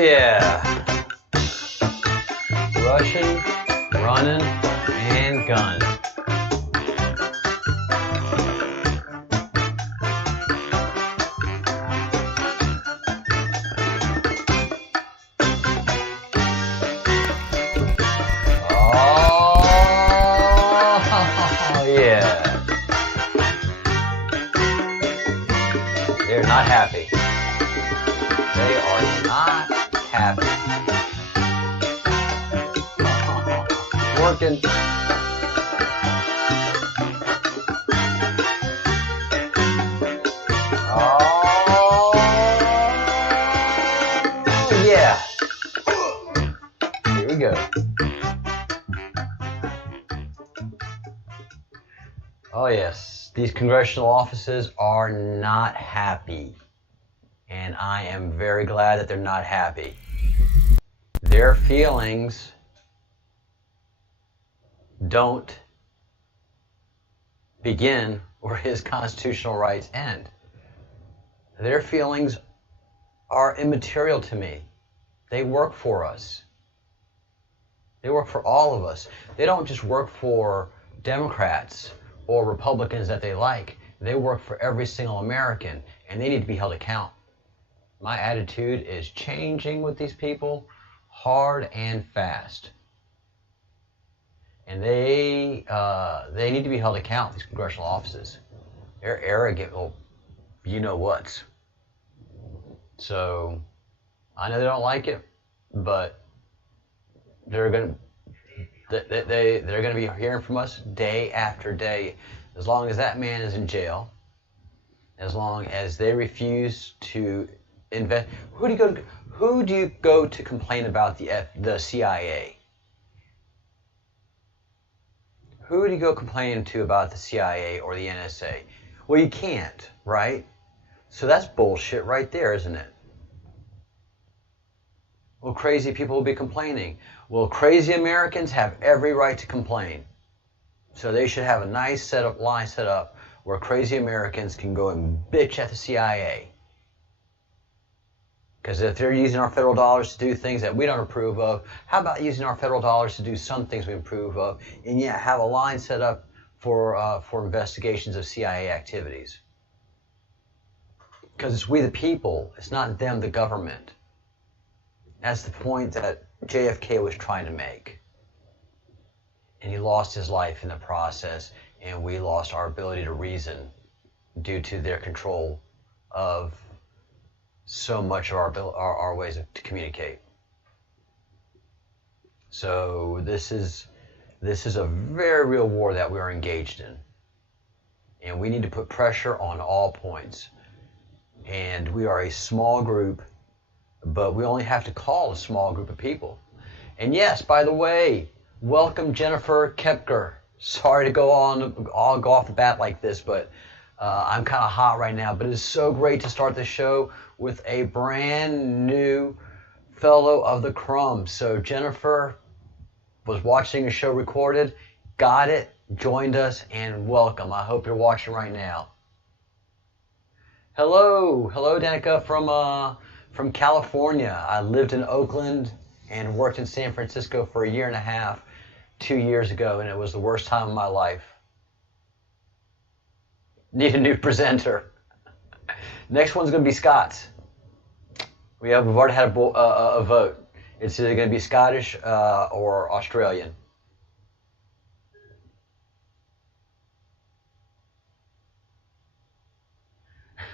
yeah. Russian, running, and gun. Oh, yeah. They're not happy. They are not happy. Working. Oh, yeah. Here we go. Oh, yes. These congressional offices are not happy. And I am very glad that they're not happy. Their feelings don't begin where his constitutional rights end. Their feelings are immaterial to me. They work for us. They work for all of us. They don't just work for Democrats or Republicans that they like. They work for every single American, and they need to be held account. My attitude is changing with these people hard and fast. And they need to be held account, these congressional offices. They're arrogant, well, you know what. So, I know they don't like it, but they're going to be hearing from us day after day. As long as that man is in jail, as long as they refuse to invest. Who do you go to complain about the CIA? Who do you go complaining to about the CIA or the NSA? Well, you can't, right? So that's bullshit right there, isn't it? Well, crazy people will be complaining. Well, crazy Americans have every right to complain. So they should have a nice line set up where crazy Americans can go and bitch at the CIA. Because if they're using our federal dollars to do things that we don't approve of, how about using our federal dollars to do some things we approve of, and yeah, have a line set up for investigations of CIA activities? Because it's we the people, it's not them, the government. That's the point that JFK was trying to make. And he lost his life in the process, and we lost our ability to reason due to their control of so much of our ways to communicate. So this is a very real war that we are engaged in, and we need to put pressure on all points. And we are a small group, but we only have to call a small group of people. And yes, by the way, welcome Jennifer Kepker. Sorry to go off the bat like this, but I'm kind of hot right now. But it's so great to start the show with a brand new fellow of the crumbs. So Jennifer was watching a show recorded, got it, joined us, and welcome. I hope you're watching right now. Hello, Danica from California. I lived in Oakland and worked in San Francisco for 1.5 years, 2 years ago, and it was the worst time of my life. Need a new presenter. Next one's going to be Scots. We've already had a vote. It's either going to be Scottish or Australian.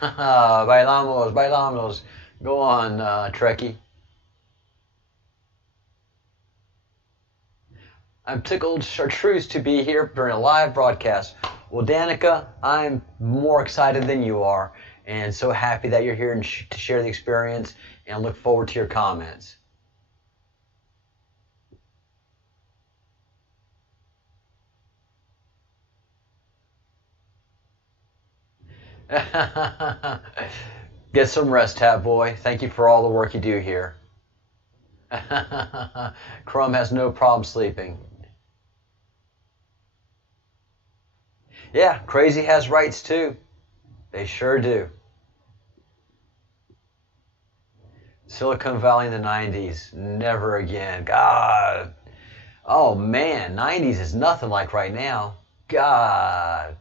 Bailamos. Go on, Trekkie. I'm tickled chartreuse to be here during a live broadcast. Well, Danica, I'm more excited than you are, and so happy that you're here and to share the experience, and look forward to your comments. Get some rest, Tab Boy. Thank you for all the work you do here. Crumb has no problem sleeping. Yeah, crazy has rights too. They sure do. Silicon Valley in the 90s, never again. God. Oh man, 90s is nothing like right now. God.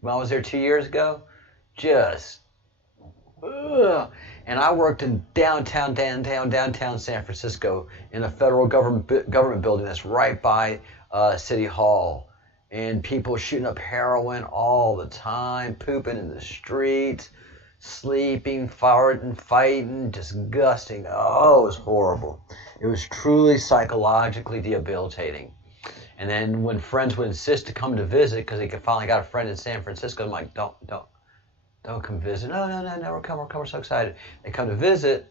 When I was there 2 years ago, just, ugh. And I worked in downtown San Francisco in a federal government building that's right by City Hall. And people shooting up heroin all the time, pooping in the streets, sleeping, farting, fighting, disgusting. Oh, it was horrible. It was truly psychologically debilitating. And then when friends would insist to come to visit, because they finally got a friend in San Francisco, I'm like, don't come visit. No, we're coming, we're so excited. They come to visit,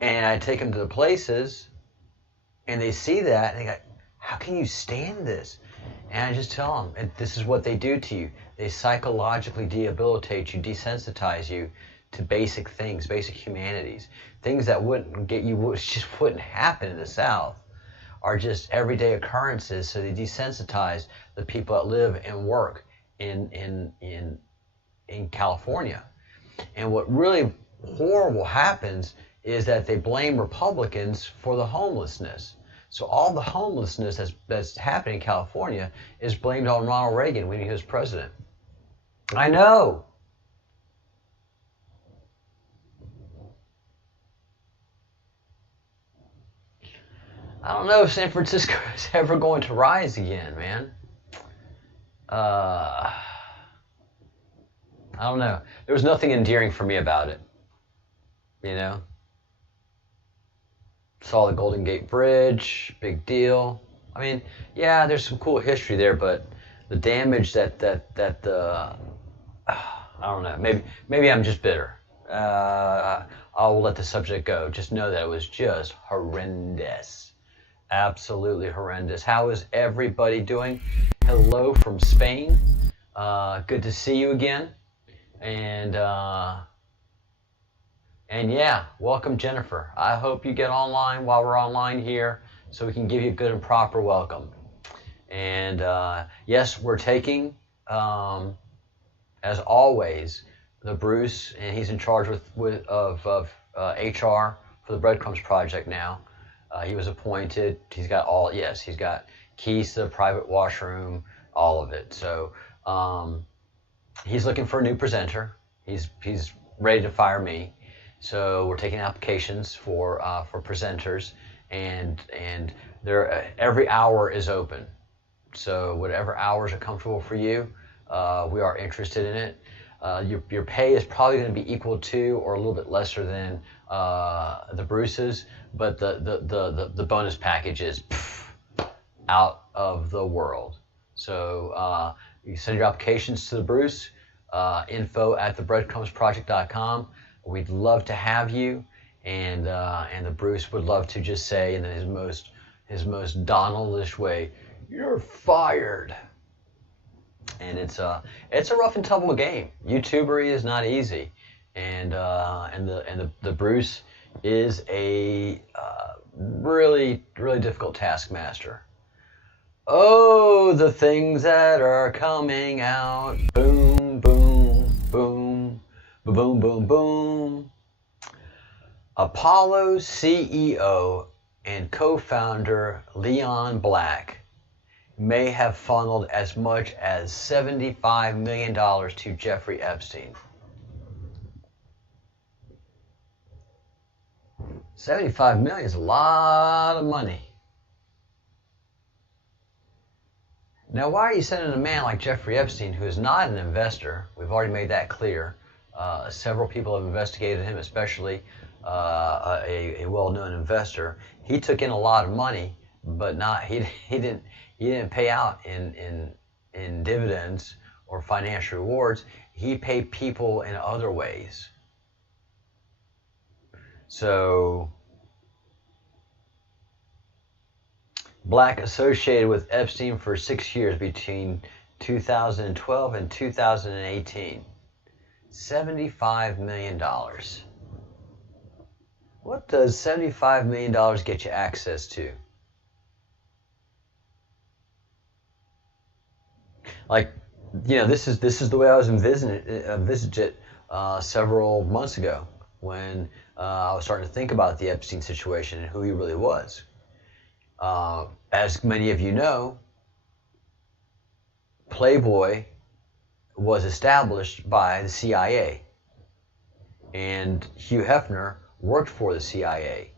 and I take them to the places, and they see that, and they go, how can you stand this? And I just tell them, and this is what they do to you. They psychologically debilitate you, desensitize you to basic things, basic humanities. Things that wouldn't get you, just wouldn't happen in the South, are just everyday occurrences. So they desensitize the people that live and work in California. And what really horrible happens is that they blame Republicans for the homelessness. So all the homelessness that's happening in California is blamed on Ronald Reagan when he was president. I know. I don't know if San Francisco is ever going to rise again, man. I don't know. There was nothing endearing for me about it. You know? Saw the Golden Gate Bridge, big deal. I mean, yeah, there's some cool history there, but the damage that the I don't know. Maybe I'm just bitter. I'll let the subject go. Just know that it was just horrendous. Absolutely horrendous. How is everybody doing? Hello from Spain. Good to see you again. And yeah, welcome Jennifer. I hope you get online while we're online here so we can give you a good and proper welcome. And yes, we're taking, as always, the Bruce, and he's in charge of HR for the Breadcrumbs Project now. He was appointed. He's got keys to the private washroom, all of it. So he's looking for a new presenter. He's ready to fire me. So we're taking applications for presenters, and every hour is open. So whatever hours are comfortable for you, we are interested in it. Your pay is probably going to be equal to or a little bit lesser than the Bruce's, but the bonus package is out of the world. So you send your applications to the Bruce, info@thebreadcrumbsproject.com. We'd love to have you, and the Bruce would love to just say in his most Donaldish way, "You're fired." And it's a rough and tumble game. YouTubery is not easy, and the Bruce is a really difficult taskmaster. Oh, the things that are coming out. Boom, boom, boom, boom, boom, boom. Apollo CEO and co-founder Leon Black may have funneled as much as $75 million to Jeffrey Epstein. 75 million is a lot of money. Now, why are you sending a man like Jeffrey Epstein, who is not an investor? We've already made that clear. Several people have investigated him, especially a well-known investor. He took in a lot of money, but he didn't pay out in dividends or financial rewards. He paid people in other ways. So Black associated with Epstein for 6 years between 2012 and 2018. $75 million. What does $75 million get you access to? Like, you know, this is the way I was envisaged it several months ago. when I was starting to think about the Epstein situation and who he really was. As many of you know, Playboy was established by the CIA, and Hugh Hefner worked for the CIA,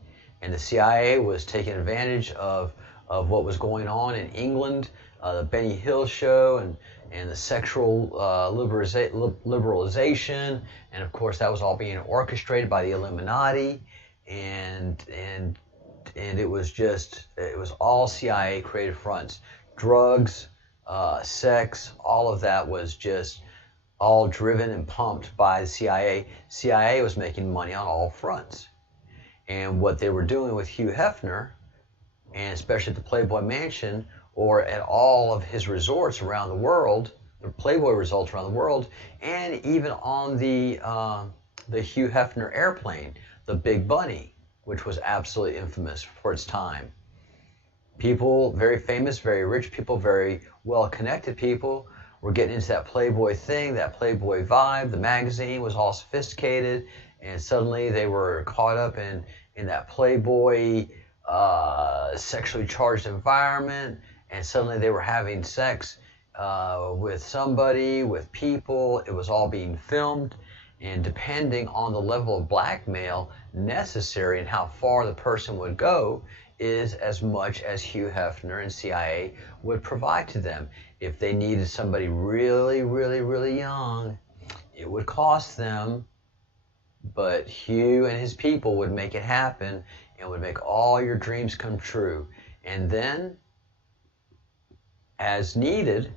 and the CIA was taking advantage of what was going on in England, the Benny Hill show, and the sexual liberalization, and of course that was all being orchestrated by the Illuminati, and it was all CIA creative fronts, drugs, sex, all of that was just all driven and pumped by the CIA. CIA was making money on all fronts. And what they were doing with Hugh Hefner, and especially at the Playboy Mansion, or at all of his resorts around the world, the Playboy resorts around the world, and even on the Hugh Hefner airplane, the Big Bunny, which was absolutely infamous for its time. People, very famous, very rich people, very well-connected people, were getting into that Playboy thing, that Playboy vibe. The magazine was all sophisticated, and suddenly they were caught up in that Playboy sexually charged environment, and suddenly they were having sex with somebody, with people. It was all being filmed, and depending on the level of blackmail necessary and how far the person would go is as much as Hugh Hefner and CIA would provide to them. If they needed somebody really, really, really young, it would cost them, but Hugh and his people would make it happen and would make all your dreams come true. And then, as needed,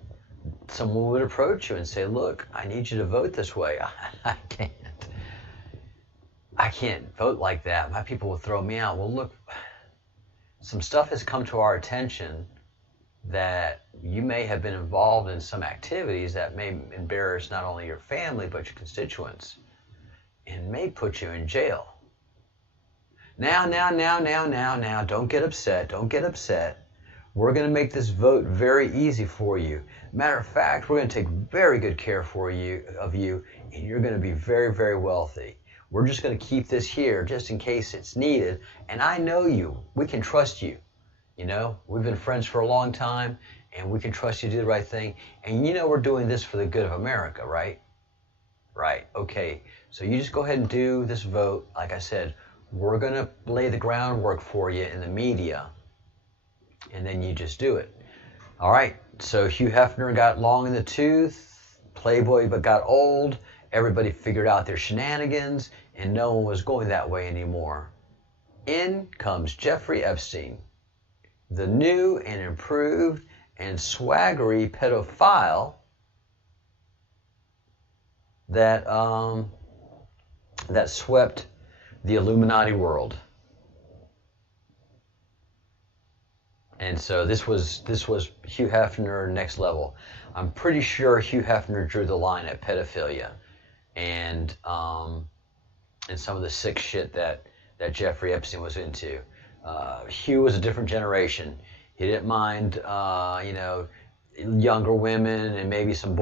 someone would approach you and say, look, I need you to vote this way. I can't vote like that. My people will throw me out. Well, look, some stuff has come to our attention that you may have been involved in some activities that may embarrass not only your family, but your constituents, and may put you in jail. Now, don't get upset. Don't get upset. We're going to make this vote very easy for you. Matter of fact, we're going to take very good care of you, and you're going to be very, very wealthy. We're just going to keep this here just in case it's needed. And I know you. We can trust you. You know, we've been friends for a long time, and we can trust you to do the right thing. And you know we're doing this for the good of America, right? Right. Okay. So you just go ahead and do this vote. Like I said, we're going to lay the groundwork for you in the media, and then you just do it. All right. So Hugh Hefner got long in the tooth. Playboy but got old. Everybody figured out their shenanigans, and no one was going that way anymore. In comes Jeffrey Epstein, the new and improved and swaggery pedophile that swept the Illuminati world. And so this was Hugh Hefner next level. I'm pretty sure Hugh Hefner drew the line at pedophilia and some of the sick shit that Jeffrey Epstein was into. Hugh was a different generation. He didn't mind, younger women and maybe some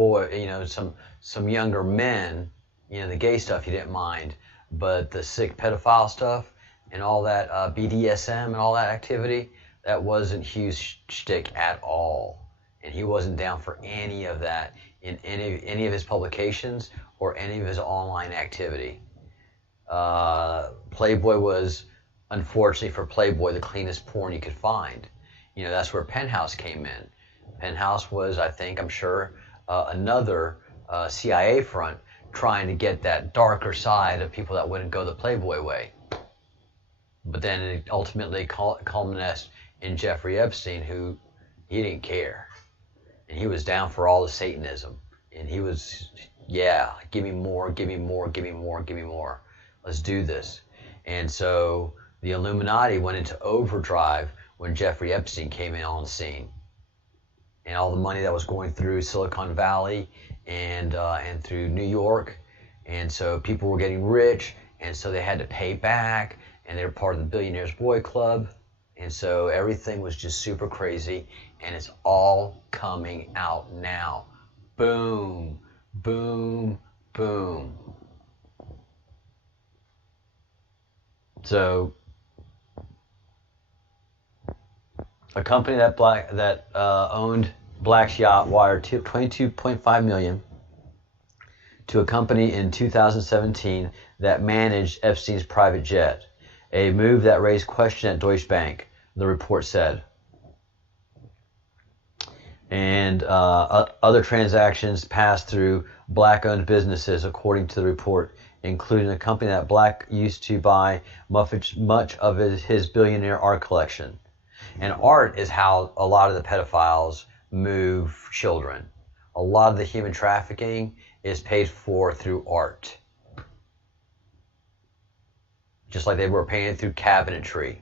some younger men. The gay stuff he didn't mind, but the sick pedophile stuff and all that BDSM and all that activity, that wasn't Hugh's shtick at all, and he wasn't down for any of that in any of his publications or any of his online activity. Playboy was, unfortunately for Playboy, the cleanest porn you could find. That's where Penthouse came in. Penthouse was, I'm sure, another CIA front trying to get that darker side of people that wouldn't go the Playboy way. But then it ultimately culminated in Jeffrey Epstein, who he didn't care. And he was down for all the Satanism. And he was, give me more, give me more, give me more, give me more. Let's do this. And so the Illuminati went into overdrive when Jeffrey Epstein came in on the scene. And all the money that was going through Silicon Valley and through New York. And so people were getting rich, and so they had to pay back, and they were part of the Billionaires Boy Club. And so everything was just super crazy, and it's all coming out now. Boom, boom, boom. So a company that owned Black's yacht wired $22.5 million to a company in 2017 that managed Epstein's private jet, a move that raised question at Deutsche Bank, the report said. And other transactions passed through Black-owned businesses, according to the report, including a company that Black used to buy much of his billionaire art collection. And art is how a lot of the pedophiles move children. A lot of the human trafficking is paid for through art. Just like they were paying through cabinetry.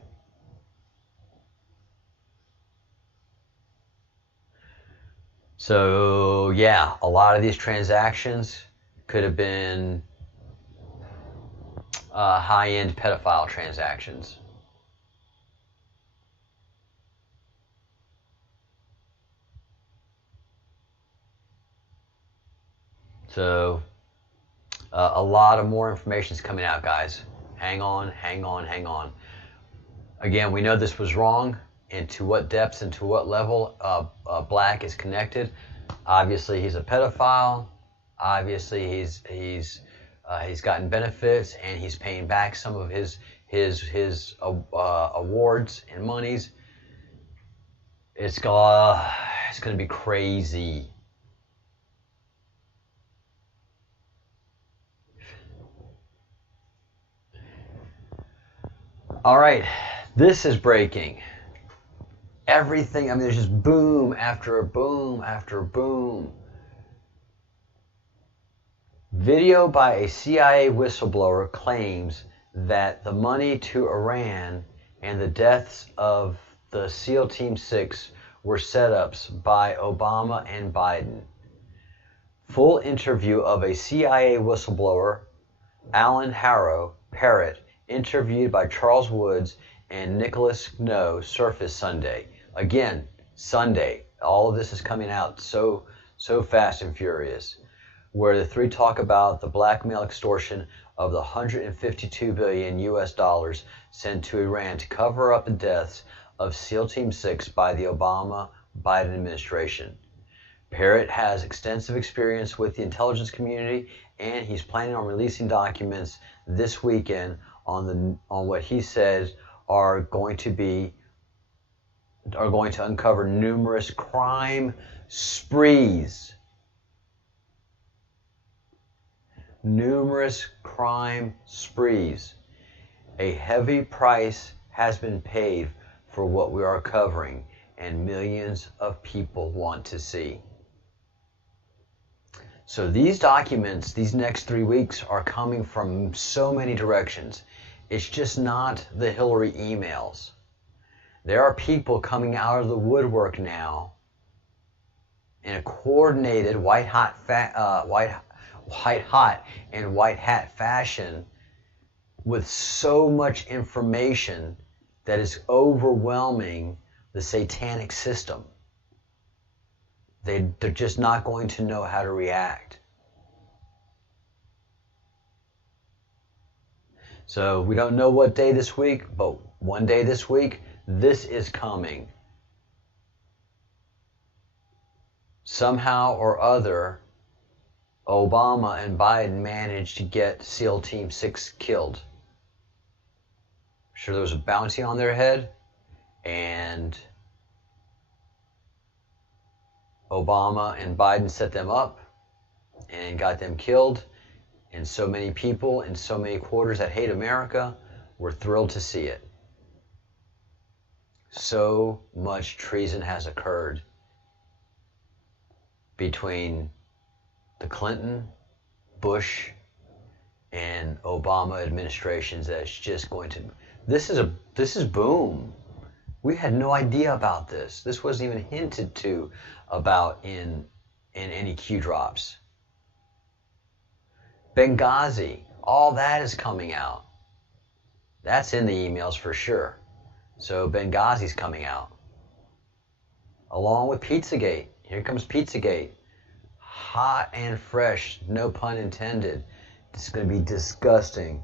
So, yeah, a lot of these transactions could have been high-end pedophile transactions. So, a lot of more information is coming out, guys. Hang on, hang on, hang on. Again, we know this was wrong. And to what depths and to what level Black is connected. Obviously, he's a pedophile. Obviously, he's gotten benefits and he's paying back some of his awards and monies. It's going to be crazy. All right, this is breaking. Everything, I mean, there's just boom after a boom after a boom. Video by a CIA whistleblower claims that the money to Iran and the deaths of the SEAL Team 6 were setups by Obama and Biden. Full interview of a CIA whistleblower, Alan Harrow Parrott, interviewed by Charles Woods and Nicholas Snow, surfaced Sunday. Again, Sunday. All of this is coming out so fast and furious. Where the three talk about the blackmail extortion of the $152 billion US sent to Iran to cover up the deaths of SEAL Team 6 by the Obama-Biden administration. Parrott has extensive experience with the intelligence community, and he's planning on releasing documents this weekend on what he says are going to uncover numerous crime sprees. Numerous crime sprees. A heavy price has been paid for what we are covering, and millions of people want to see. So these documents, these next 3 weeks, are coming from so many directions. It's just not the Hillary emails. There are people coming out of the woodwork now in a coordinated white hot and white hat fashion with so much information that is overwhelming the satanic system. They're just not going to know how to react. So we don't know what day this week, but one day this week, this is coming. Somehow or other, Obama and Biden managed to get SEAL Team 6 killed. I'm sure there was a bounty on their head, and Obama and Biden set them up and got them killed. And so many people in so many quarters that hate America were thrilled to see it. So much treason has occurred between the Clinton, Bush, and Obama administrations that it's just going to... This is boom. We had no idea about this. This wasn't even hinted to about in any Q drops. Benghazi, all that is coming out. That's in the emails for sure. So Benghazi's coming out. Along with Pizzagate. Here comes Pizzagate. Hot and fresh, no pun intended. It's going to be disgusting.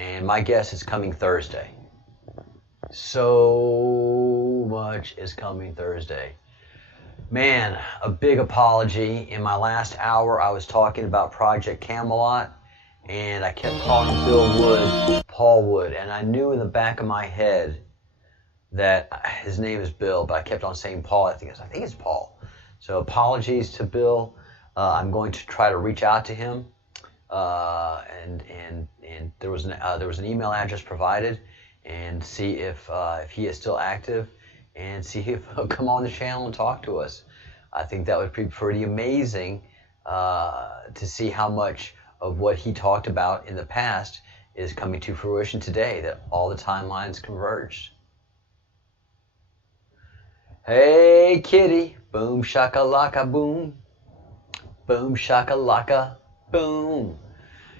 And my guess is coming Thursday. So much is coming Thursday. Man, a big apology. In my last hour, I was talking about Project Camelot, and I kept calling Bill Wood Paul Wood, and I knew in the back of my head that his name is Bill, but I kept on saying Paul. I think it's Paul. So apologies to Bill. I'm going to try to reach out to him, and there was an email address provided, and see if he is still active, and see if he'll come on the channel and talk to us. I think that would be pretty amazing to see how much of what he talked about in the past is coming to fruition today, that all the timelines converged. Hey, kitty. Boom, shakalaka, boom. Boom, shakalaka, boom.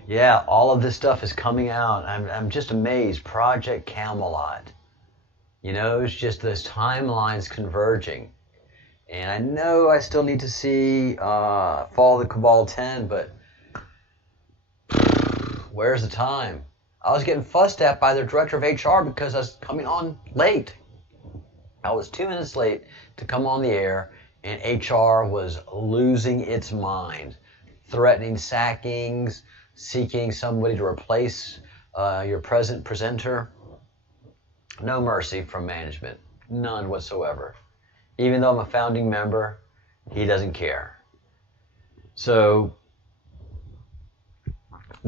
Yeah, all of this stuff is coming out. I'm just amazed. Project Camelot. You know, it's just those timelines converging. And I know I still need to see Fall of the Cabal 10, but where's the time? I was getting fussed at by their director of HR because I was coming on late. I was 2 minutes late to come on the air, and HR was losing its mind, threatening sackings, seeking somebody to replace your present presenter. No mercy from management, none whatsoever. Even though I'm a founding member, he doesn't care. So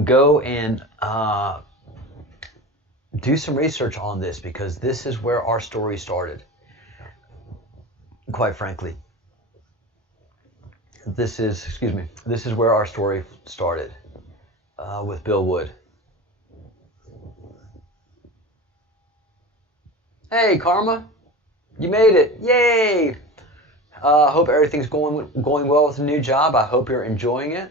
go and do some research on this, because this is where our story started. Quite frankly, this is where our story started with Bill Wood. Hey, Karma, you made it! Yay! Hope everything's going well with the new job. I hope you're enjoying it.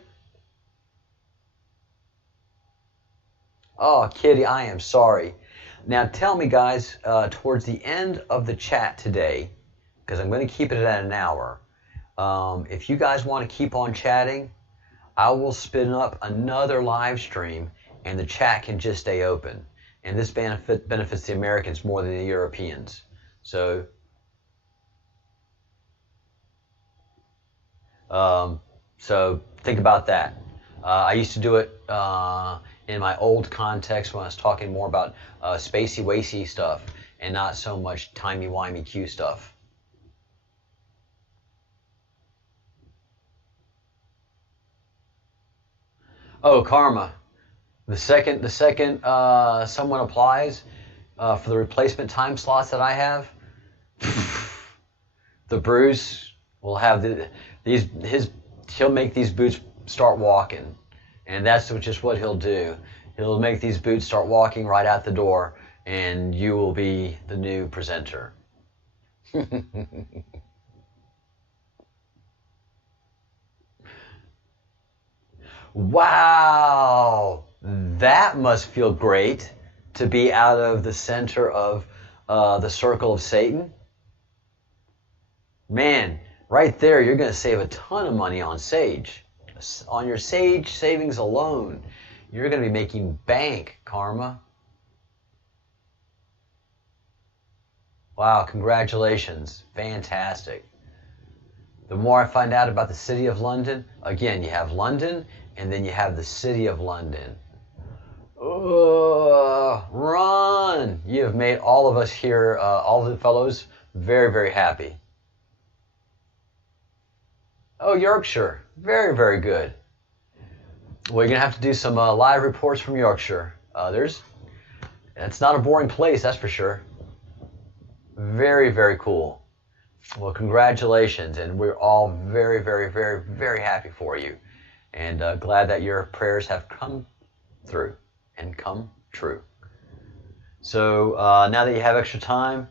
Oh, Kitty, I am sorry. Now tell me, guys, towards the end of the chat today, because I'm going to keep it at an hour, if you guys want to keep on chatting, I will spin up another live stream, and the chat can just stay open. And this benefits the Americans more than the Europeans. So, so think about that. I used to do it in my old context when I was talking more about spacey-wacy stuff and not so much timey-wimey Q stuff. Oh, Karma. The second someone applies for the replacement time slots that I have, the Bruce will have he'll make these boots start walking, and that's just what he'll do. He'll make these boots start walking right out the door, and you will be the new presenter. Wow, that must feel great to be out of the center of the circle of Satan. Man, right there, you're going to save a ton of money on Sage. On your Sage savings alone, you're going to be making bank, Karma. Wow, congratulations. Fantastic. The more I find out about the City of London, again, you have London, and then you have the City of London. Run! You have made all of us here, all the fellows, very, very happy. Oh, Yorkshire. Very, very good. Well, you're going to have to do some live reports from Yorkshire. It's not a boring place, that's for sure. Very, very cool. Well, congratulations, and we're all very, very, very, very happy for you. And glad that your prayers have come through and come true. So now that you have extra time,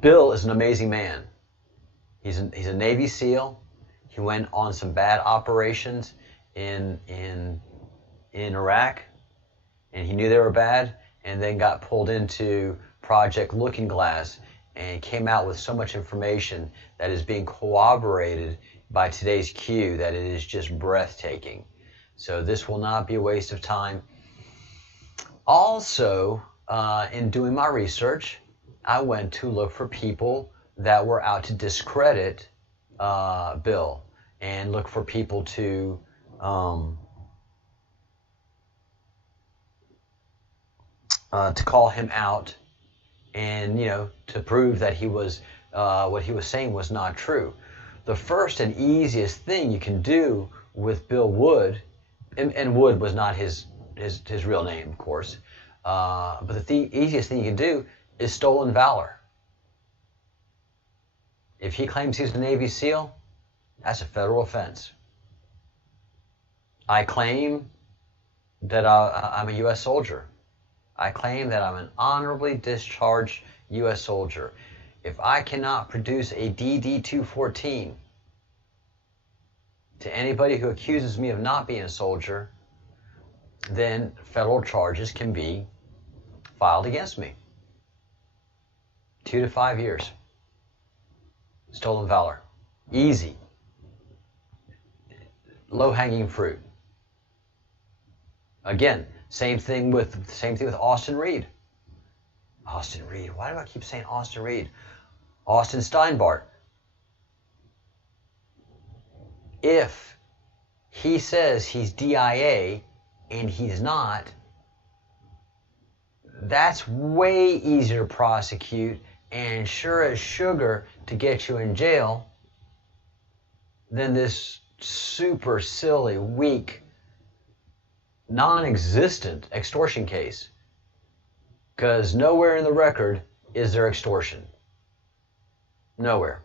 Bill is an amazing man. He's a Navy SEAL. He went on some bad operations in Iraq, and he knew they were bad, and then got pulled into Project Looking Glass, and came out with so much information that is being corroborated by today's Q that it is just breathtaking. So this will not be a waste of time. Also, in doing my research, I went to look for people that were out to discredit Bill and look for people to call him out and, to prove that he was what he was saying was not true. The first and easiest thing you can do with Bill Wood, and Wood was not his real name, of course, but the easiest thing you can do is stolen valor. If he claims he's a Navy SEAL, that's a federal offense. I claim that I'm a U.S. soldier. I claim that I'm an honorably discharged U.S. soldier. If I cannot produce a DD-214 to anybody who accuses me of not being a soldier, then federal charges can be filed against me. 2 to 5 years. Stolen valor. Easy. Low-hanging fruit. Again, same thing with Austin Reed. Austin Reed. Why do I keep saying Austin Reed? Austin Steinbart. If he says he's DIA and he's not, that's way easier to prosecute and sure as sugar to get you in jail than this super silly, weak, non-existent extortion case. Because nowhere in the record is there extortion. Nowhere.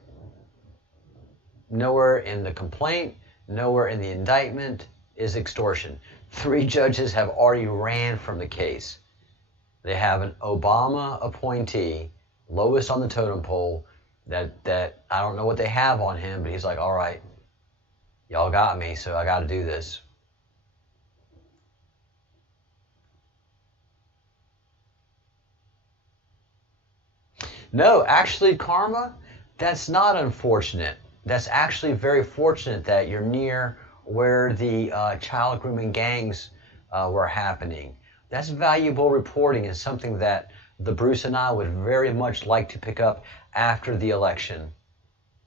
Nowhere in the complaint, nowhere in the indictment is extortion. 3 judges have already ran from the case. They have an Obama appointee, lowest on the totem pole, that I don't know what they have on him, but he's like, all right, y'all got me, so I got to do this. No, actually, Karma, that's not unfortunate. That's actually very fortunate that you're near where the child grooming gangs were happening. That's valuable reporting and something that the Bruce and I would very much like to pick up after the election.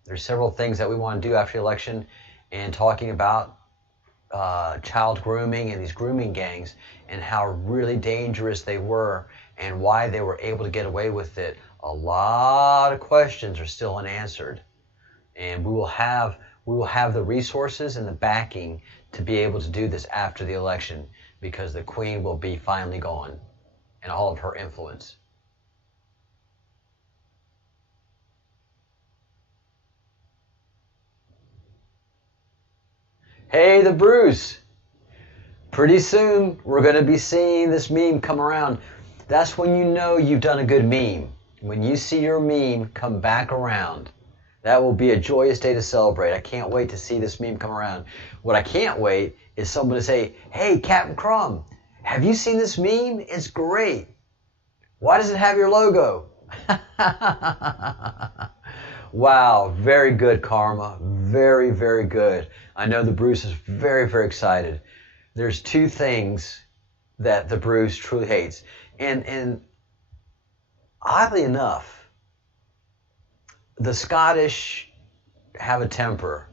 There's several things that we want to do after the election, and talking about child grooming and these grooming gangs and how really dangerous they were and why they were able to get away with it. A lot of questions are still unanswered, and we will have the resources and the backing to be able to do this after the election, because the Queen will be finally gone and all of her influence. Hey, the Bruce. Pretty soon we're going to be seeing this meme come around. That's when you know you've done a good meme. When you see your meme come back around, that will be a joyous day to celebrate. I can't wait to see this meme come around. What I can't wait is someone to say, hey, Captain Crumb, have you seen this meme? It's great. Why does it have your logo? Wow, very good, Karma. Very, very good. I know the Bruce is very, very excited. There's 2 things that the Bruce truly hates. And oddly enough, the Scottish have a temper,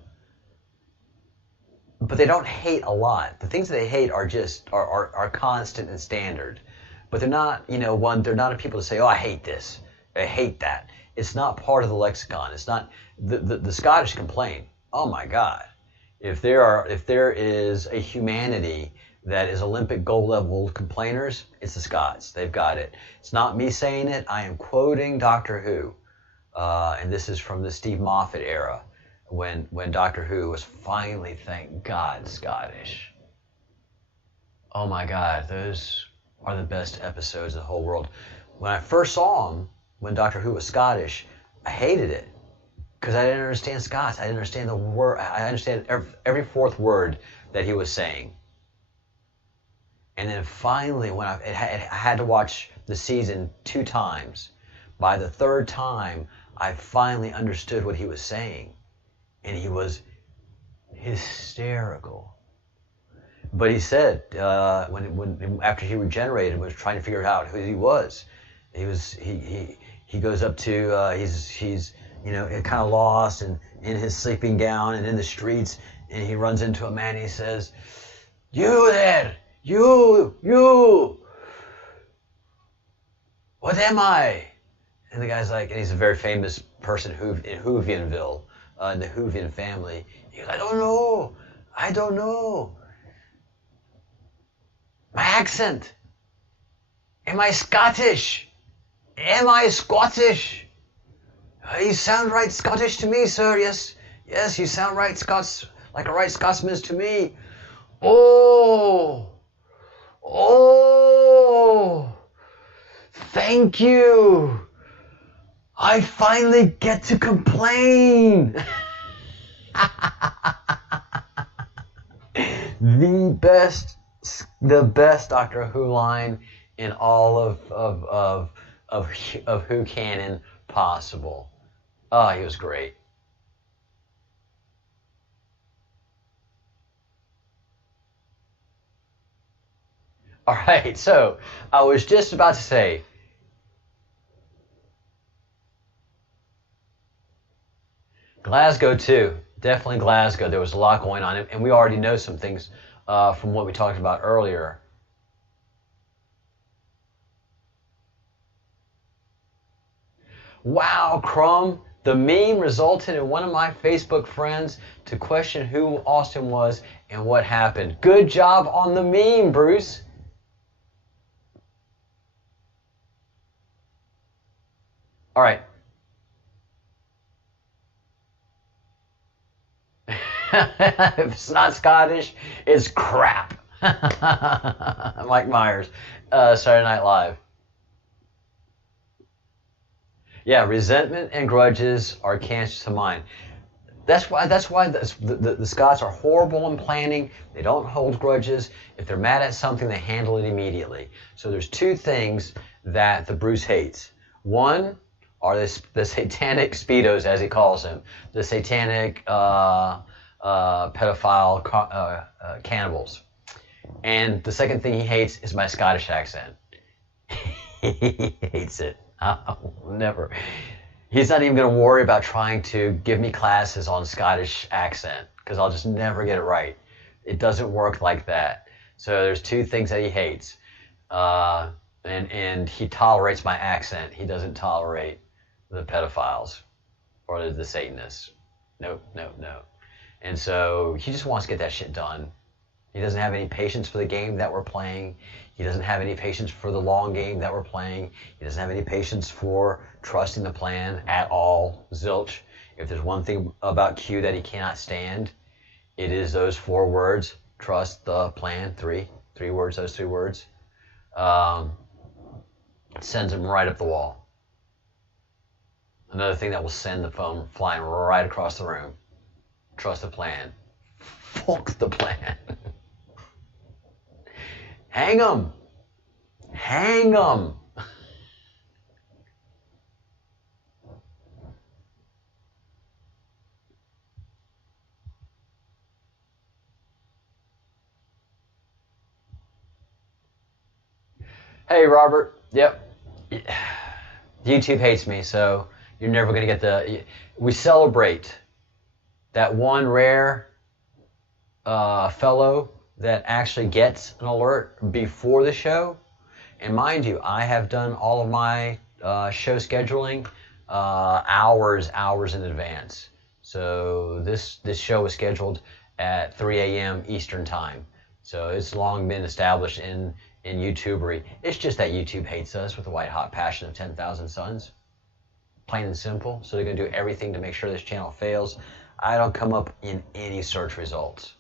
but they don't hate a lot. The things that they hate are just are constant and standard. But they're not, they're not people to say, oh, I hate this, I hate that. It's not part of the lexicon. It's not the Scottish complain. Oh my God, if there is a humanity that is Olympic gold level complainers, it's the Scots. They've got it. It's not me saying it. I am quoting Doctor Who. And this is from the Steve Moffat era, when Doctor Who was finally, thank God, Scottish. Oh my God, those are the best episodes in the whole world. When I first saw them, when Doctor Who was Scottish, I hated it because I didn't understand Scots. I didn't understand the word. I understand every 4th word that he was saying. And then finally, when I had to watch the season 2 times, by the 3rd time, I finally understood what he was saying. And he was hysterical. But he said when after he regenerated, was trying to figure out who he was. He goes up to he's kind of lost and in his sleeping gown and in the streets, and he runs into a man. And he says, "You there, you, what am I?" And the guy's like, and he's a very famous person in Whovianville, in the Whovian family. He goes, I don't know. My accent. Am I Scottish? You sound right Scottish to me, sir. Yes, you sound right Scots, like a right Scotsman to me. Oh, thank you. I finally get to complain. The best Doctor Who line in all of Who canon possible. Oh, he was great. All right, so I was just about to say, Glasgow too. Definitely Glasgow. There was a lot going on, and we already know some things from what we talked about earlier. Wow, Crumb. The meme resulted in one of my Facebook friends to question who Austin was and what happened. Good job on the meme, Bruce. All right. If it's not Scottish, it's crap. Mike Myers, Saturday Night Live. Yeah, resentment and grudges are cancer to mind. That's why the Scots are horrible in planning. They don't hold grudges. If they're mad at something, they handle it immediately. So there's two things that the Bruce hates. One are the satanic speedos, as he calls them, the satanic pedophile cannibals. And the second thing he hates is my Scottish accent. He hates it. Never. He's not even going to worry about trying to give me classes on Scottish accent because I'll just never get it right. It doesn't work like that. So there's two things that he hates. And he tolerates my accent. He doesn't tolerate the pedophiles or the Satanists. No. And so he just wants to get that shit done. He doesn't have any patience for the game that we're playing. He doesn't have any patience for the long game that we're playing. He doesn't have any patience for trusting the plan at all. Zilch. If there's one thing about Q that he cannot stand, it is those 4 words. Trust the plan. Three words, those 3 words. Sends him right up the wall. Another thing that will send the phone flying right across the room. Trust the plan. Fuck the plan. Hang 'em. Hang 'em. Hey, Robert. Yep. YouTube hates me, so you're never going to get the... We celebrate that one rare fellow that actually gets an alert before the show. And mind you, I have done all of my show scheduling hours in advance. So this show was scheduled at 3 a.m. Eastern time. So it's long been established in YouTubery. It's just that YouTube hates us with the white hot passion of 10,000 suns. Plain and simple. So they're going to do everything to make sure this channel fails. I don't come up in any search results.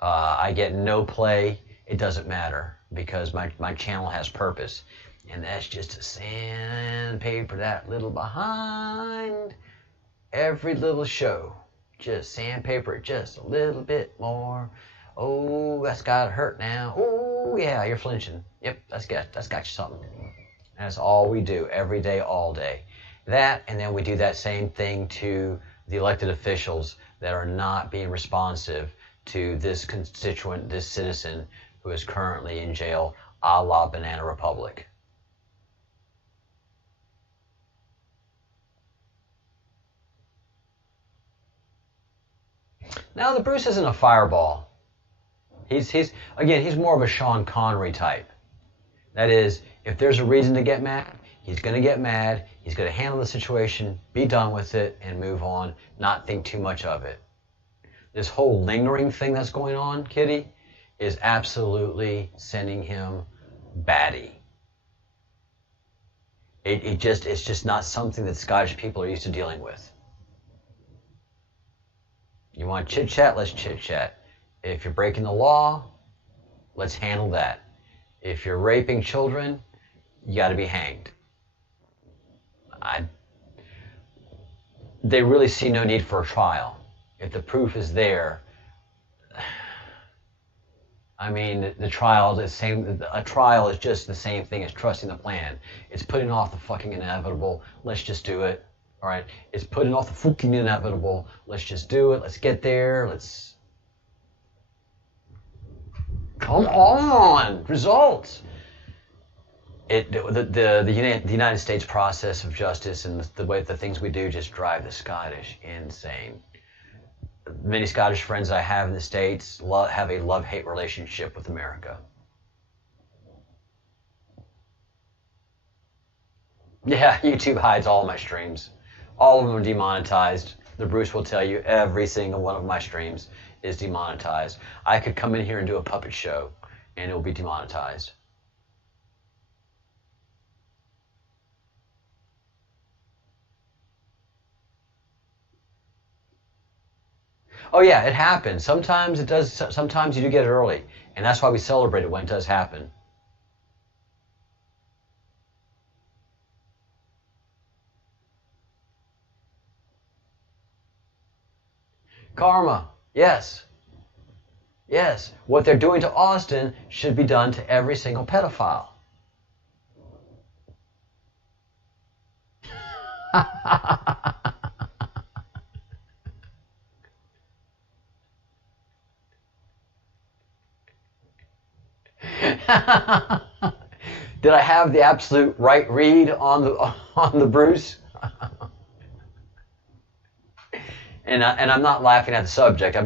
I get no play. It doesn't matter because my channel has purpose. And that's just to sandpaper that little behind every little show. Just sandpaper it just a little bit more. Oh, that's got to hurt now. Oh, yeah, you're flinching. Yep, that's got you something. That's all we do every day, all day. That, and then we do that same thing to the elected officials that are not being responsive to this constituent, this citizen who is currently in jail, a la Banana Republic. Now, the Bruce isn't a fireball. He's more of a Sean Connery type. That is, if there's a reason to get mad, he's going to get mad. He's going to handle the situation, be done with it, and move on, not think too much of it. This whole lingering thing that's going on, Kitty, is absolutely sending him batty. It's just not something that Scottish people are used to dealing with. You want chit-chat? Let's chit-chat. If you're breaking the law, let's handle that. If you're raping children, you got to be hanged. They really see no need for a trial. If the proof is there, I mean, the trial is same. A trial is just the same thing as trusting the plan. It's putting off the fucking inevitable. Let's just do it. All right. It's putting off the fucking inevitable. Let's just do it. Let's get there. Let's. Come on, results. The United States process of justice and the things we do just drive the Scottish insane. Many Scottish friends I have in the States have a love-hate relationship with America. Yeah, YouTube hides all of my streams. All of them are demonetized. The Bruce will tell you every single one of my streams is demonetized. I could come in here and do a puppet show, and it will be demonetized. Oh yeah, it happens. Sometimes it does. Sometimes you do get it early, and that's why we celebrate it when it does happen. Karma, yes. Yes, what they're doing to Austin should be done to every single pedophile. Did I have the absolute right read on the Bruce? And I'm not laughing at the subject.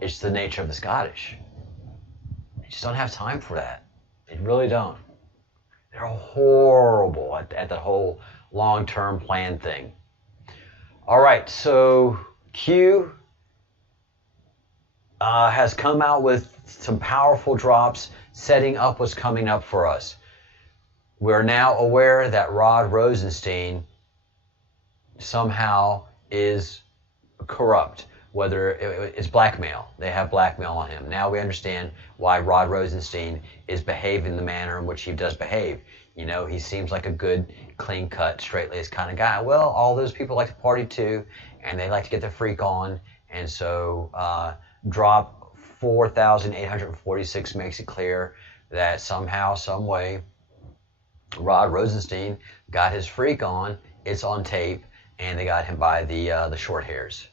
It's the nature of the Scottish. They just don't have time for that. They really don't. They're horrible at the whole long-term plan thing. All right, so Q has come out with some powerful drops setting up what's coming up for us. We're now aware that Rod Rosenstein somehow is corrupt, whether it's blackmail. They have blackmail on him. Now we understand why Rod Rosenstein is behaving the manner in which he does behave. You know, he seems like a good, clean-cut, straight-laced kind of guy. Well, all those people like to party too, and they like to get the freak on, and so drop 4,846 makes it clear that somehow, some way, Rod Rosenstein got his freak on. It's on tape, and they got him by the short hairs.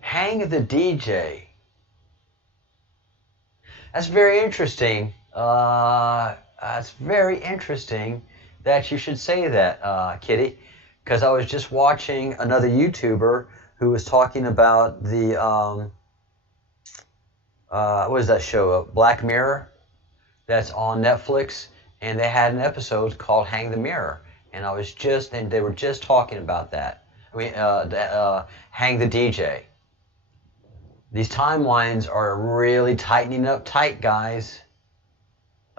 Hang the DJ. That's very interesting. That's very interesting that you should say that, Kitty, because I was just watching another YouTuber who was talking about the what is that show? Black Mirror, that's on Netflix, and they had an episode called "Hang the Mirror," and they were just talking about that. I mean, hang the DJ. These timelines are really tightening up tight, guys.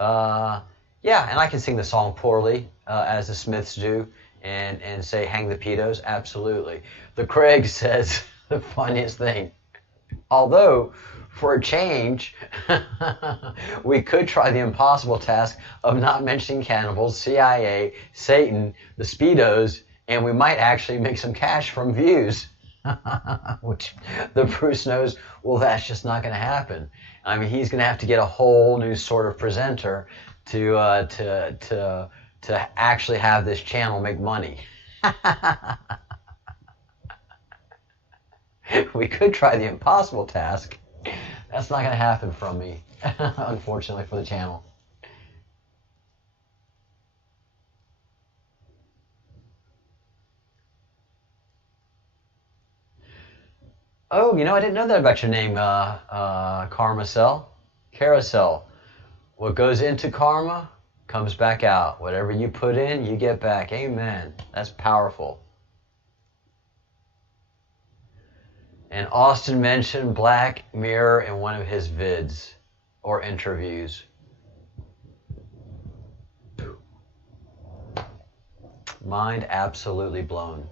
Yeah, and I can sing the song poorly, as the Smiths do, and say hang the pedos. Absolutely. The Craig says the funniest thing. Although, for a change, we could try the impossible task of not mentioning cannibals, CIA, Satan, the Speedos, and we might actually make some cash from views. Which the Bruce knows, well, that's just not going to happen. I mean, he's going to have to get a whole new sort of presenter to actually have this channel make money. We could try the impossible task. That's not going to happen from me, unfortunately, for the channel. Oh, you know, I didn't know that about your name, Carousel. What goes into karma comes back out. Whatever you put in, you get back. Amen. That's powerful. And Austin mentioned Black Mirror in one of his vids or interviews. Mind absolutely blown.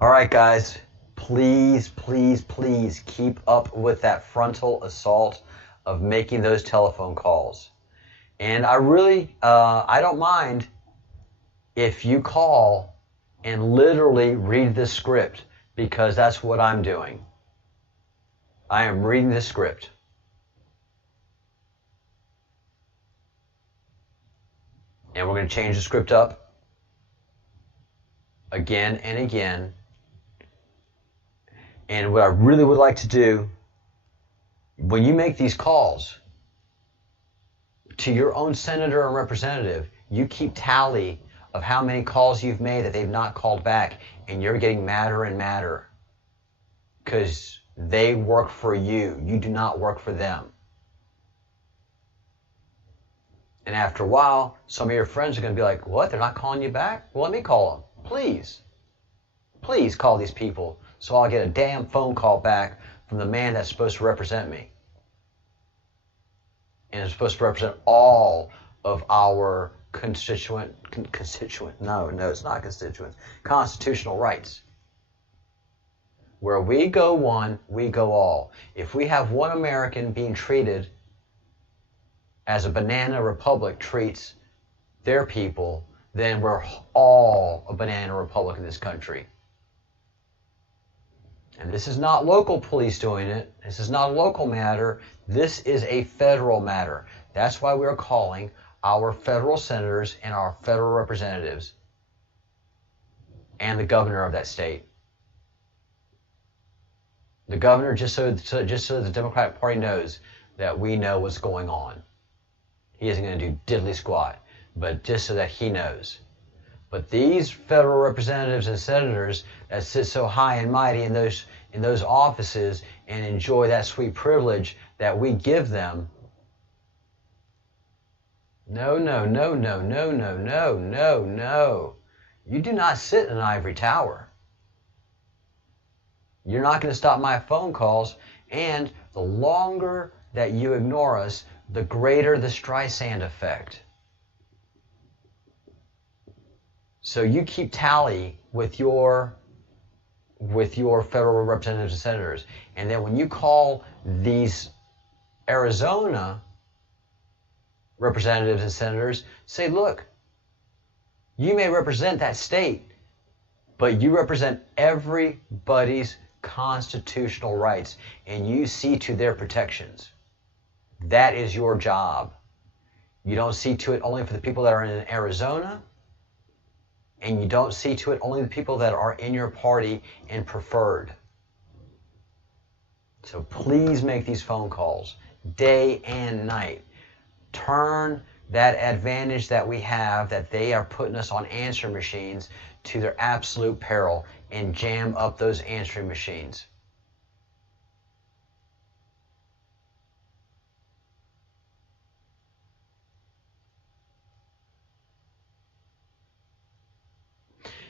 All right, guys. Please, please, please keep up with that frontal assault of making those telephone calls. And I really, I don't mind if you call and literally read the script, because that's what I'm doing. I am reading the script. And we're going to change the script up again and again. And what I really would like to do, when you make these calls to your own senator and representative, you keep tally of how many calls you've made that they've not called back, and you're getting madder and madder because they work for you. You do not work for them. And after a while, some of your friends are going to be like, what? They're not calling you back? Well, let me call them. Please. Please call these people so I'll get a damn phone call back from the man that's supposed to represent me. And is supposed to represent all of our constitutional rights. Where we go one, we go all. If we have one American being treated as a banana republic treats their people, then we're all a banana republic in this country. And this is not local police doing it. This is not a local matter. This is a federal matter. That's why we're calling our federal senators and our federal representatives and the governor of that state. The governor, just so the Democratic Party knows that we know what's going on. He isn't going to do diddly squat, but just so that he knows. But these federal representatives and senators that sit so high and mighty in those offices and enjoy that sweet privilege that we give them, no. You do not sit in an ivory tower. You're not going to stop my phone calls, and the longer that you ignore us, the greater the Streisand effect. So you keep tally with your federal representatives and senators. And then when you call these Arizona representatives and senators, say, look, you may represent that state, but you represent everybody's constitutional rights, and you see to their protections. That is your job. You don't see to it only for the people that are in Arizona, and you don't see to it only the people that are in your party and preferred. So please make these phone calls day and night. Turn that advantage that we have, that they are putting us on answering machines, to their absolute peril, and jam up those answering machines.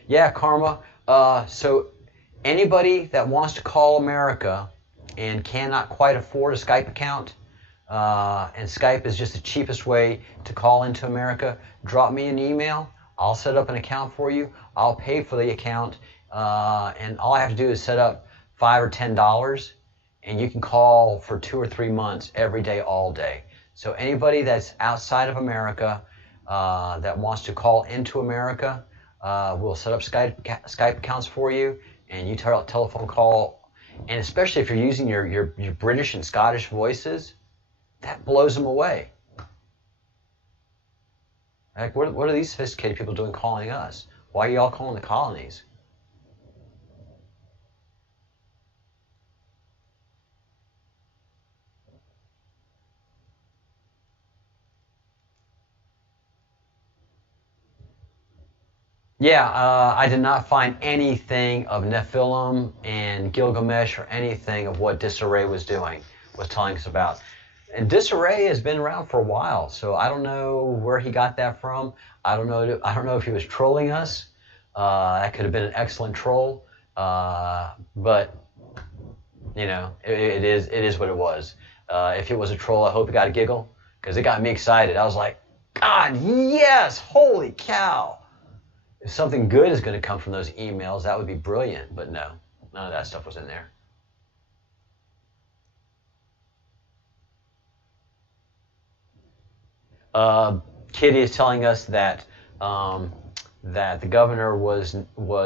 Yeah, Karma. So anybody that wants to call America and cannot quite afford a Skype account, and Skype is just the cheapest way to call into America, drop me an email. I'll set up an account for you. I'll pay for the account, and all I have to do is set up $5 or $10, and you can call for 2 or 3 months every day, all day. So anybody that's outside of America that wants to call into America, we'll set up Skype accounts for you, and you telephone call. And especially if you're using your British and Scottish voices, that blows them away. Like, what are these sophisticated people doing calling us? Why are y'all calling the colonies? Yeah, I did not find anything of Nephilim and Gilgamesh or anything of what Disarray was telling us about. And Disarray has been around for a while, so I don't know where he got that from. I don't know if he was trolling us. That could have been an excellent troll, but you know, it is what it was. If it was a troll, I hope it got a giggle, because it got me excited. I was like, God, yes, holy cow. If something good is going to come from those emails, that would be brilliant. But no, none of that stuff was in there. Kitty is telling us that that the governor was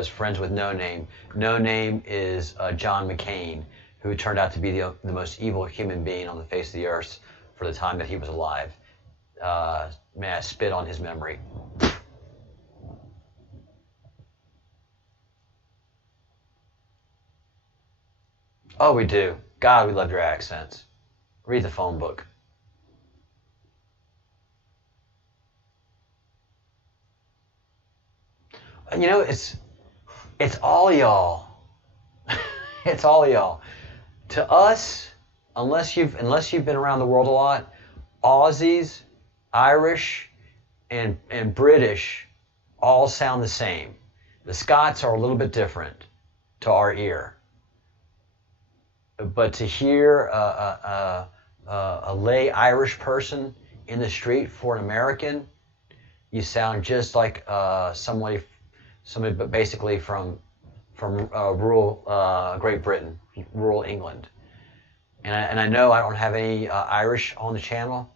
friends with No Name. No Name is John McCain, who turned out to be the most evil human being on the face of the earth for the time that he was alive. May I spit on his memory. Oh, we do. God, we love your accents. Read the phone book. You know, it's all y'all. It's all y'all. To us, unless you've been around the world a lot, Aussies, Irish, and British all sound the same. The Scots are a little bit different to our ear. But to hear a lay Irish person in the street for an American, you sound just like somebody, but basically from rural Great Britain, rural England. And I know I don't have any Irish on the channel,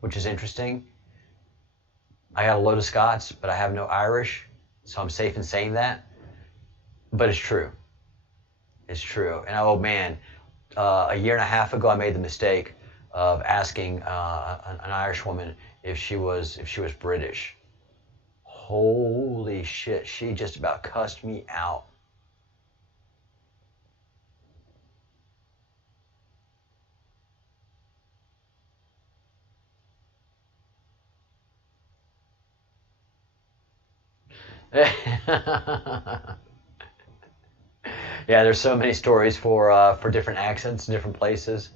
which is interesting. I got a load of Scots, but I have no Irish, so I'm safe in saying that. But it's true. It's true. And oh man, a year and a half ago, I made the mistake of asking an Irish woman if she was British. Holy shit, she just about cussed me out. Yeah, there's so many stories for different accents in different places.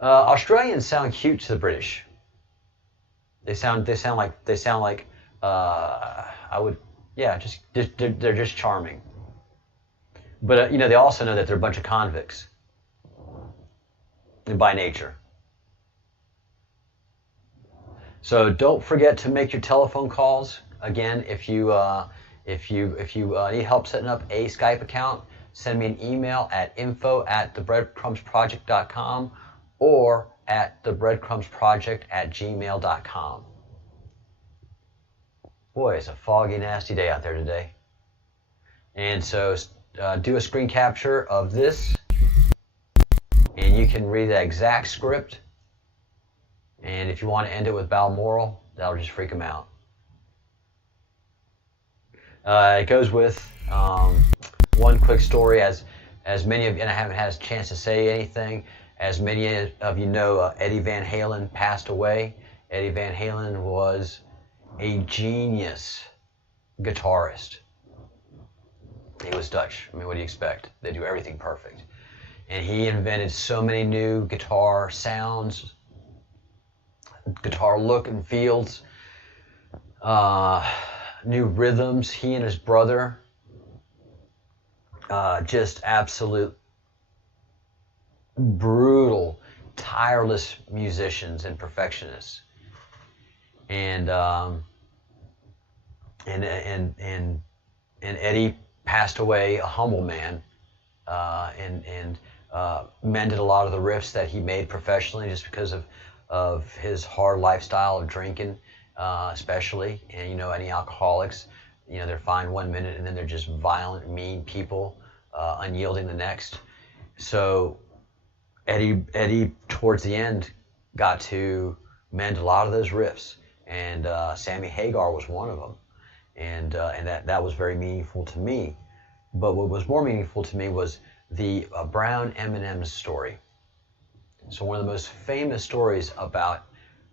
Australians sound cute to the British. They sound like I would, yeah, they're just charming. But you know, they also know that they're a bunch of convicts by nature. So don't forget to make your telephone calls. Again, if you need help setting up a Skype account, send me an email at info@thebreadcrumbsproject.com or at thebreadcrumbsproject@gmail.com. Boy, it's a foggy, nasty day out there today. And so do a screen capture of this, and you can read the exact script. And if you want to end it with Balmoral, that'll just freak them out. It goes with one quick story, as many of you, and I haven't had a chance to say anything, as many of you know, Eddie Van Halen passed away. Eddie Van Halen was a genius guitarist. He was Dutch. I mean, what do you expect? They do everything perfect. And he invented so many new guitar sounds, guitar look and feels, new rhythms. He and his brother, just absolute brutal, tireless musicians and perfectionists. And Eddie passed away a humble man, and mended a lot of the riffs that he made professionally just because of his hard lifestyle of drinking, especially. And you know, any alcoholics, you know, they're fine 1 minute and then they're just violent, mean people, unyielding the next. So Eddie towards the end got to mend a lot of those riffs, and Sammy Hagar was one of them, and that was very meaningful to me. But what was more meaningful to me was the Brown M&M's story. So one of the most famous stories about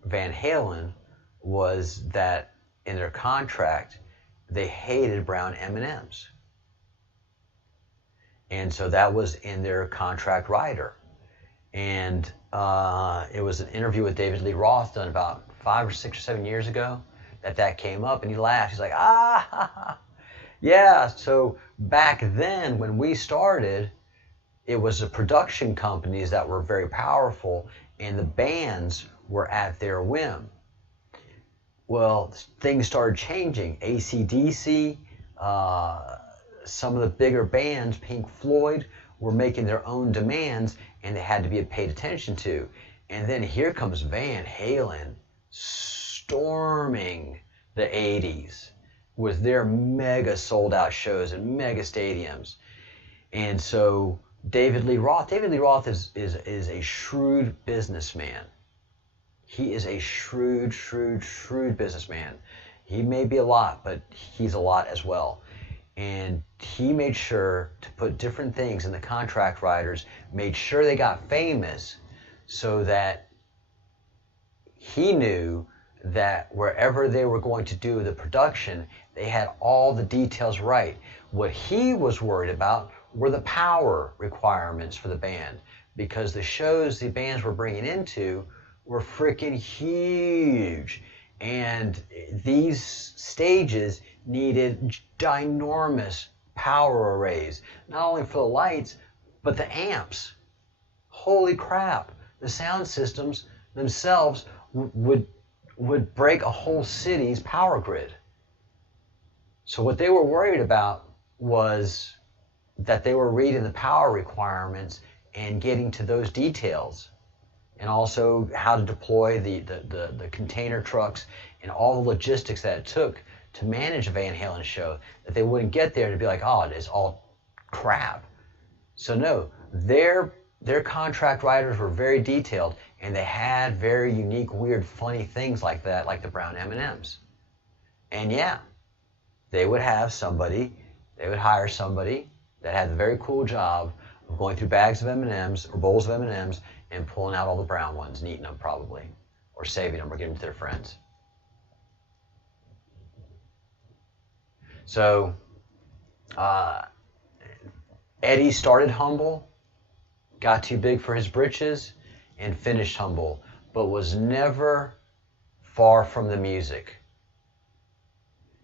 Van Halen was that in their contract they hated brown M&Ms, and so that was in their contract rider. And it was an interview with David Lee Roth done about 5 or 6 or 7 years ago that came up, and he laughed. He's like, yeah. So back then when we started, it was the production companies that were very powerful, and the bands were at their whim. Well, things started changing. AC/DC, some of the bigger bands, Pink Floyd, were making their own demands, and they had to be paid attention to. And then here comes Van Halen storming the 80s with their mega sold out shows and mega stadiums. And so David Lee Roth is a shrewd businessman. He is a shrewd businessman. He may be a lot, but he's a lot as well. And he made sure to put different things in the contract riders, made sure they got famous, so that he knew that wherever they were going to do the production, they had all the details right. What he was worried about were the power requirements for the band, because the shows the bands were bringing into were freaking huge. And these stages needed ginormous power arrays, not only for the lights, but the amps. Holy crap. The sound systems themselves would break a whole city's power grid. So what they were worried about was that they were reading the power requirements and getting to those details, and also how to deploy the container trucks and all the logistics that it took to manage a Van Halen show, that they wouldn't get there to be like, oh, it's all crap. So no, their contract writers were very detailed, and they had very unique, weird, funny things like that, like the brown M&Ms. And yeah, they would hire somebody that had the very cool job of going through bags of M&Ms or bowls of M&Ms and pulling out all the brown ones and eating them probably, or saving them or giving them to their friends. So Eddie started humble, got too big for his britches, and finished humble, but was never far from the music.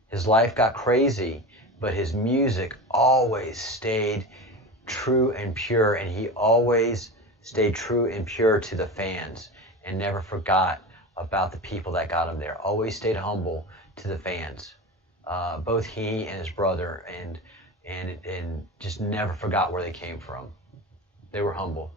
His life got crazy, but his music always stayed true and pure, and he always stayed true and pure to the fans and never forgot about the people that got him there. Always stayed humble to the fans. Both he and his brother, and just never forgot where they came from. They were humble.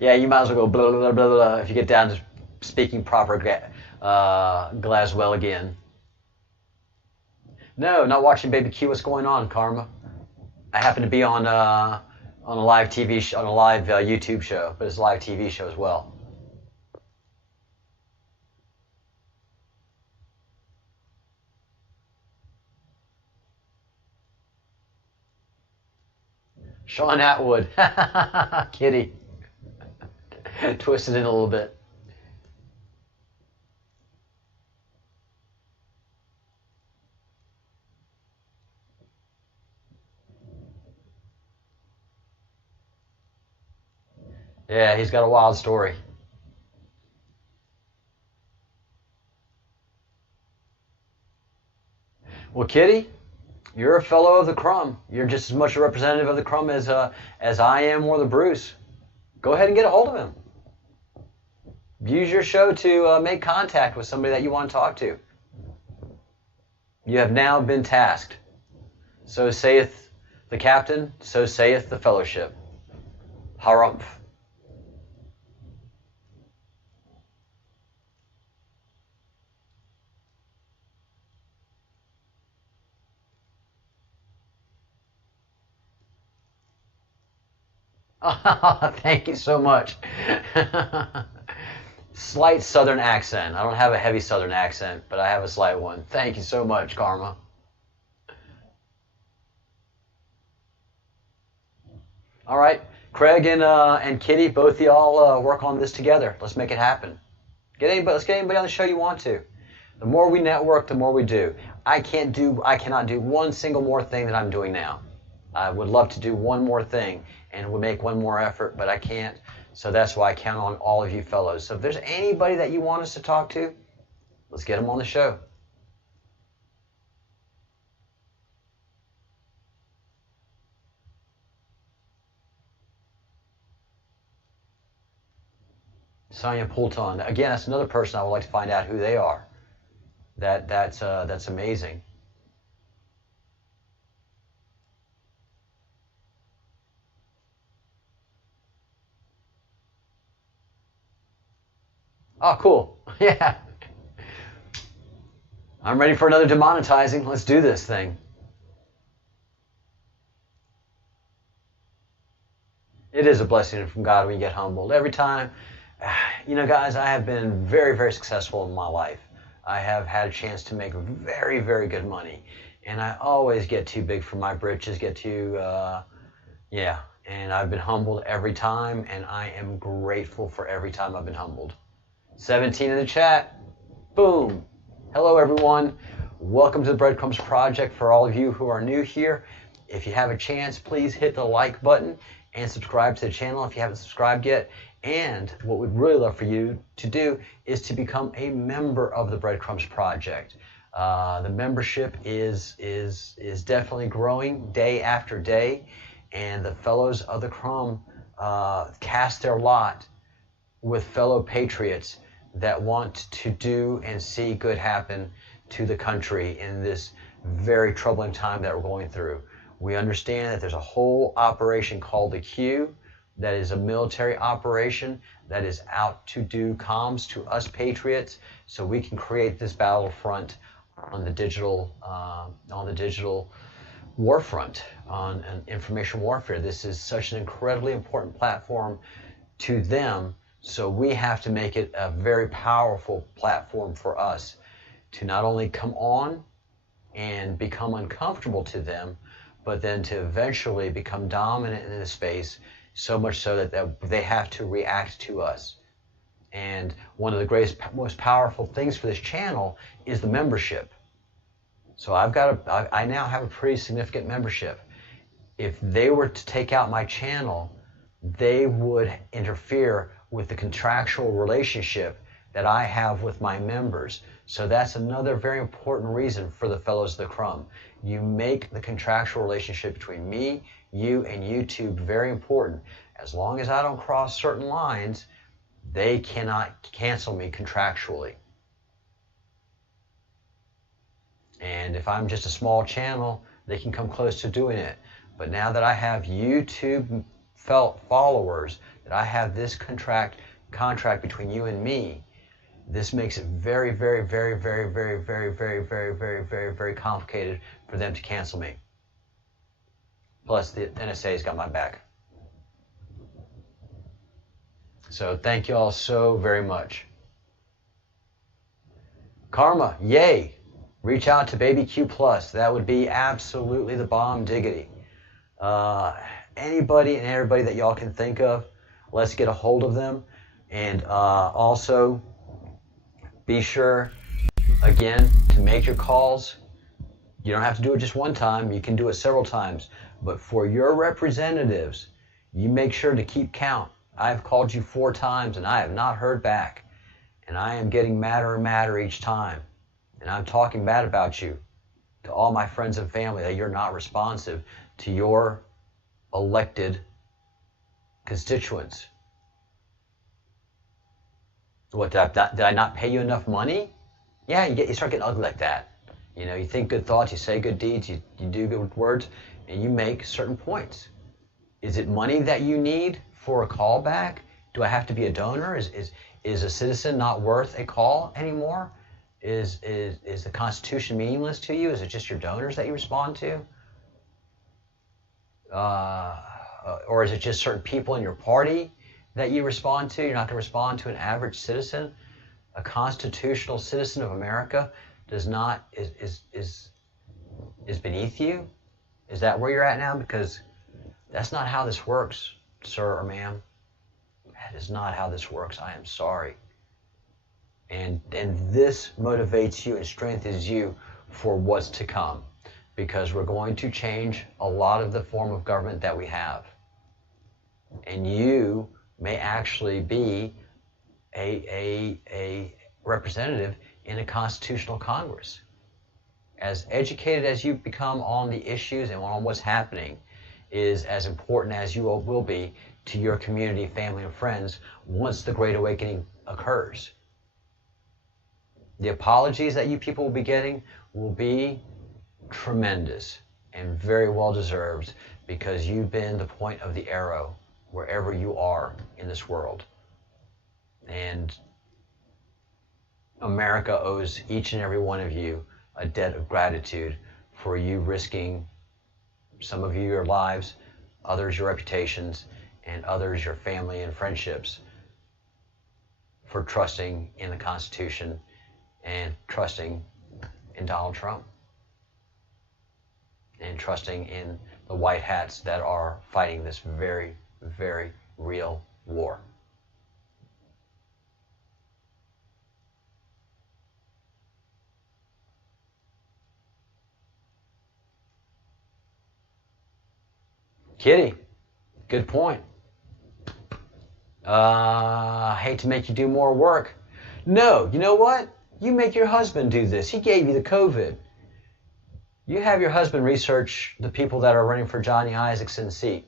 Yeah, you might as well go blah, blah, blah, blah, if you get down to speaking proper Glaswell again. No, not watching Baby Q. What's going on, Karma? I happen to be on a live TV show, on a live YouTube show, but it's a live TV show as well. Sean Atwood, kitty, twisted in a little bit. Yeah, he's got a wild story. Well, Kitty, you're a fellow of the Crumb. You're just as much a representative of the Crumb as I am, or the Bruce. Go ahead and get a hold of him. Use your show to make contact with somebody that you want to talk to. You have now been tasked. So saith the captain, so saith the fellowship. Harumph. Thank you so much. Slight southern accent. I don't have a heavy southern accent, but I have a slight one. Thank you so much, Karma. All right, Craig and Kitty, both of y'all work on this together. Let's make it happen. Let's get anybody on the show you want to. The more we network, the more we do. I cannot do one single more thing that I'm doing now. I would love to do one more thing and would make one more effort, but I can't. So that's why I count on all of you fellows. So if there's anybody that you want us to talk to, let's get them on the show. Sonia Poulton. Again, that's another person I would like to find out who they are. That's amazing. Oh, cool. Yeah. I'm ready for another demonetizing. Let's do this thing. It is a blessing from God when you get humbled. Every time, you know, guys, I have been very, very successful in my life. I have had a chance to make very, very good money. And I always get too big for my britches, yeah. And I've been humbled every time, and I am grateful for every time I've been humbled. 17 in the chat. Boom. Hello, everyone. Welcome to the Breadcrumbs Project. For all of you who are new here, if you have a chance, please hit the like button and subscribe to the channel if you haven't subscribed yet. And what we'd really love for you to do is to become a member of the Breadcrumbs Project. The membership is definitely growing day after day, and the fellows of the Crumb cast their lot with fellow patriots that want to do and see good happen to the country in this very troubling time that we're going through. We understand that there's a whole operation called the Q that is a military operation that is out to do comms to us patriots so we can create this battlefront on the digital war front, on an information warfare. This is such an incredibly important platform to them. So we have to make it a very powerful platform for us to not only come on and become uncomfortable to them, but then to eventually become dominant in the space, so much so that they have to react to us. And one of the greatest, most powerful things for this channel is the membership. So I now have a pretty significant membership. If they were to take out my channel, they would interfere with the contractual relationship that I have with my members. So that's another very important reason for the fellows of the Crumb. You make the contractual relationship between me, you, and YouTube very important. As long as I don't cross certain lines, they cannot cancel me contractually. And if I'm just a small channel, they can come close to doing it. But now that I have YouTube followers, that I have this contract between you and me, this makes it very, very, very, very, very, very, very, very, very, very, very complicated for them to cancel me. Plus, the NSA's got my back. So thank you all so very much. Karma, yay! Reach out to Baby Q Plus. That would be absolutely the bomb diggity. Anybody and everybody that y'all can think of, let's get a hold of them. And also, be sure, again, to make your calls. You don't have to do it just one time. You can do it several times. But for your representatives, you make sure to keep count I've called you 4 times and I have not heard back. And I am getting madder and madder each time. And I'm talking bad about you to all my friends and family that you're not responsive to your elected constituents. What, did I not pay you enough money? Yeah, you start getting ugly like that. You know, you think good thoughts, you say good deeds, you do good words, and you make certain points. Is it money that you need for a callback? Do I have to be a donor? Is a citizen not worth a call anymore? Is the Constitution meaningless to you? Is it just your donors that you respond to? Or is it just certain people in your party that you respond to? You're not going to respond to an average citizen? A constitutional citizen of America is beneath you? Is that where you're at now? Because that's not how this works, sir or ma'am. That is not how this works. I am sorry. And this motivates you and strengthens you for what's to come, because we're going to change a lot of the form of government that we have. And you may actually be a representative in a constitutional Congress. As educated as you become on the issues and on what's happening is as important as you will be to your community, family, and friends once the Great Awakening occurs. The apologies that you people will be getting will be tremendous and very well deserved, because you've been the point of the arrow wherever you are in this world. And America owes each and every one of you a debt of gratitude for you risking, some of you your lives, others your reputations, and others your family and friendships, for trusting in the Constitution and trusting in Donald Trump and trusting in the white hats that are fighting this very, very real war. Kitty, good point. I hate to make you do more work. No, you know what? You make your husband do this. He gave you the COVID. You have your husband research the people that are running for Johnny Isaacson seat.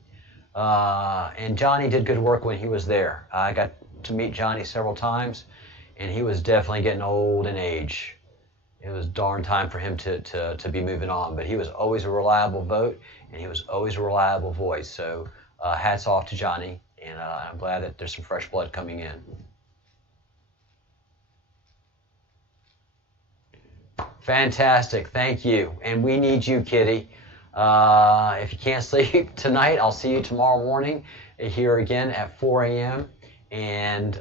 And Johnny did good work when he was there. I got to meet Johnny several times, and he was definitely getting old in age. It was darn time for him to be moving on. But he was always a reliable vote, and he was always a reliable voice. So hats off to Johnny, and I'm glad that there's some fresh blood coming in. Fantastic, thank you. And we need you, Kitty. If you can't sleep tonight, I'll see you tomorrow morning here again at 4 a.m. And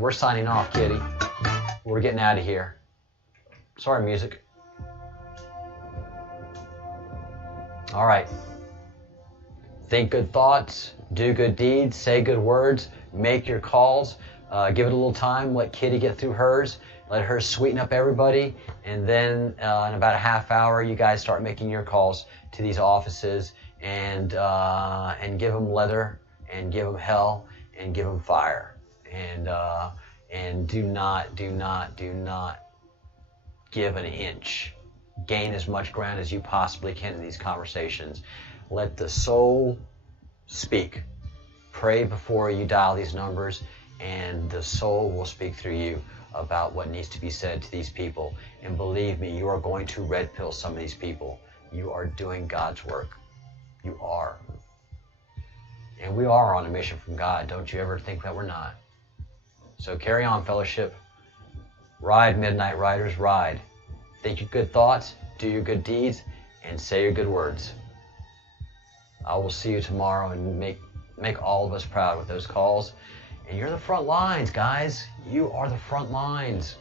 we're signing off, Kitty. We're getting out of here. Sorry, music. All right. Think good thoughts, do good deeds, say good words, make your calls. Give it a little time, let Kitty get through hers. Let her sweeten up everybody, and then in about a half hour, you guys start making your calls to these offices, and give them leather, and give them hell, and give them fire, and do not give an inch. Gain as much ground as you possibly can in these conversations. Let the soul speak. Pray before you dial these numbers, and the soul will speak through you about what needs to be said to these people. And believe me, you are going to red pill some of these people. You are doing God's work. You are. And we are on a mission from God. Don't you ever think that we're not. So carry on, fellowship. Ride, Midnight Riders, ride. Think your good thoughts, do your good deeds, and say your good words. I will see you tomorrow and make all of us proud with those calls. And you're the front lines, guys. You are the front lines.